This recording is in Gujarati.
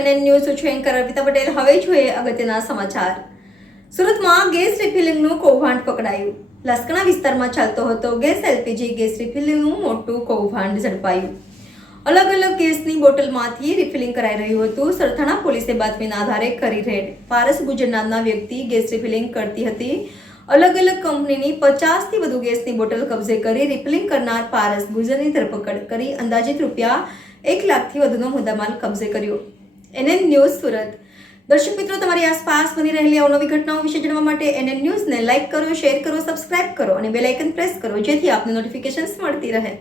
એનએન ન્યૂઝ છું એન્કર અર્પિતા પટેલ। હવે જોઈએ અગત્યના સમાચાર। સુરતમાં ગેસ રિફિલિંગનું કૌભાંડ પકડાયું। લસકણા વિસ્તારમાં ચાલતો હતો ગેસ એલપીજી ગેસ રિફિલિંગનું મોટું કૌભાંડ ઝડપાયું। અલગ અલગ ગેસની બોટલમાંથી રિફિલિંગ કરાઈ રહ્યું હતું। સરથાણા પોલીસે બાતમીના આધારે કરી રેડ। પારસ ગુજર નામના વ્યક્તિ ગેસ રિફિલિંગ કરતી હતી। અલગ અલગ કંપનીની 50થી વધુ ગેસની બોટલ કબજે કરી રિફિલિંગ કરનાર પારસ ગુજરની ધરપકડ કરી અંદાજિત ₹1 લાખથી વધુનો મુદ્દામાલ કબજે કર્યો। NN news Surat. દર્શક મિત્રો, તમારી આસપાસ બની રહેલી અવનવી ઘટનાઓ વિશે જાણવા માટે એનએન ન્યૂઝને લાઇક કરો, શેર કરો, સબસ્ક્રાઇબ કરો અને બેલ આઇકન પ્રેસ કરો, જેથી આપને નોટિફિકેશન્સ મળતી રહે।